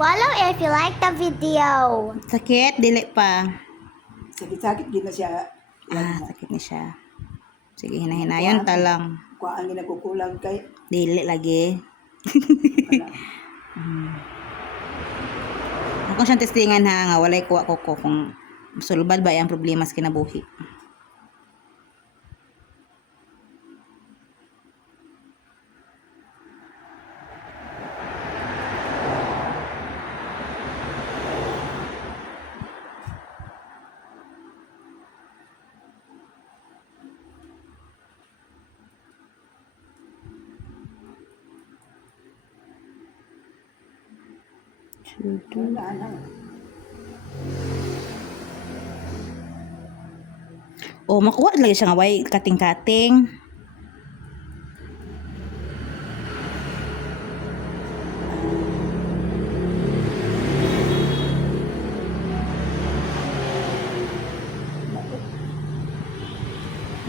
Follow if you like the video. Sakit, dili pa. Sakit-sakit din na siya. Sakit ni siya. Sige, hinahinayon ta lang. Kung ang ginagkukulang kay Dili lagi. Ako siyang testingan ha, nga walay kuha ko kung sulbad ba yung problema sa kinabuhi. O, makuha lagi siya nga way kating-kating.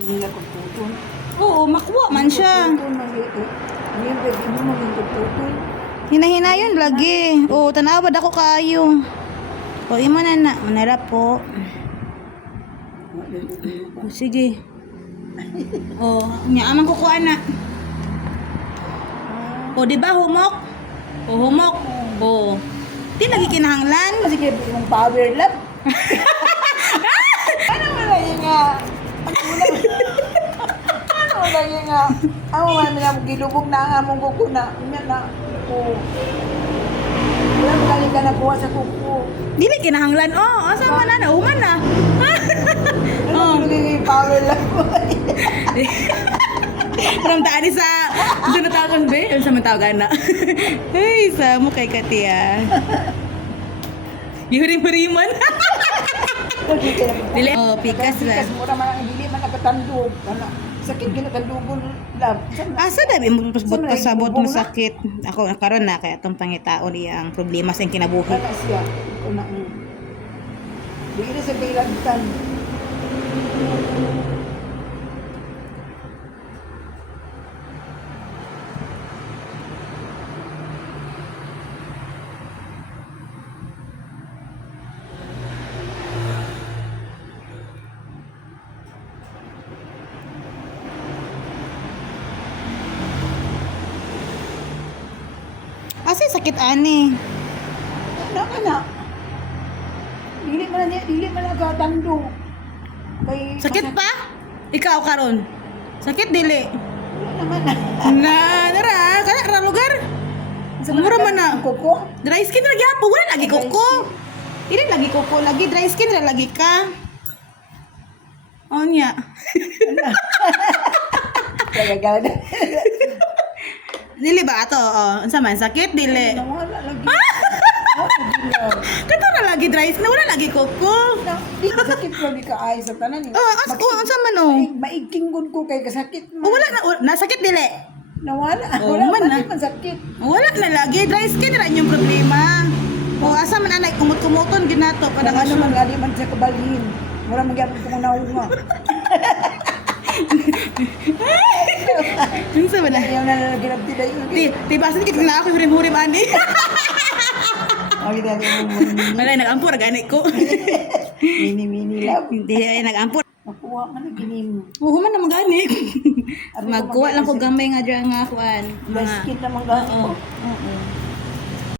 hindi na kuputol. Oo, makuha man siya. Hinahinayon lagi. O, tanawad ako kayo. O, imo na na. Manara po. O, sige. O, amang kukuha na. O, di ba humok? O, humok. O, di lagi kinahanglan. Sige, yung power lap. Ano mo na yun nga? Ano mo na yun nga? Ako man na gilubog na ang among kuko na. Yan na. Oo. Wala mo galing ka nakuha sa kuko. Dili kinahanglan. O, asa man na. Uman na. Ano mo yung power lap mo? Parang taani sa natawagan ba? Ano sa matawagan na? Ay, sa mo kay Katia. Yurim-huriman. Dili. Oh, pikas ra. Pikas mo naman ang hindi man nakatandog. Sakit ginatandugol lang. Asa dabi mo pasabot mo sakit. Ako karon na kaya tong pangitaon iya ang problema sa kinabuhi. Wala siya. Una di na sa kailangan. Asa sakit ani? Wala na. Dili man nakatandog. Kay Sakit pa? Ikaw karon. Sakit dili. Wala naman na. Nara, kana ra lugar. Mura man na. Kuko? Dry skin ra gyapon, wala lagi kuko. Dili lagi kuko, lagi dry skin ra lagi ka. Onya. Gagana. Dili ba ato? Oh, unsa man sakit dili? Wala lagi. Wala Kato na lagi dry skin, wala lagi kuko. di ka sakit ko di ka ay sa tanan ni. Unsa man oh? Maigking gud ko kay kasakit man. Wala na nasakit dili. Nawala. Oh, Wala man na. man sakit. Wala na lagi dry skin ra yung problema. O asa man anay kumot-kumuton ginato Kada kada ano man gali man siya kabalhin. Mura man gyapon ko naunga. Unsa man na? Ayaw na nalaginap tila yun. Ti basin kit na ako hurim-hurim ani. Ang dali mo Wala nagampur gani ko. mini love. Hindi ay nagampur. Nakuha man na ginim. Oo man na magani. Magkuha lang ko gamay nga dra nga kuan. Basket na mga Oo. Oo.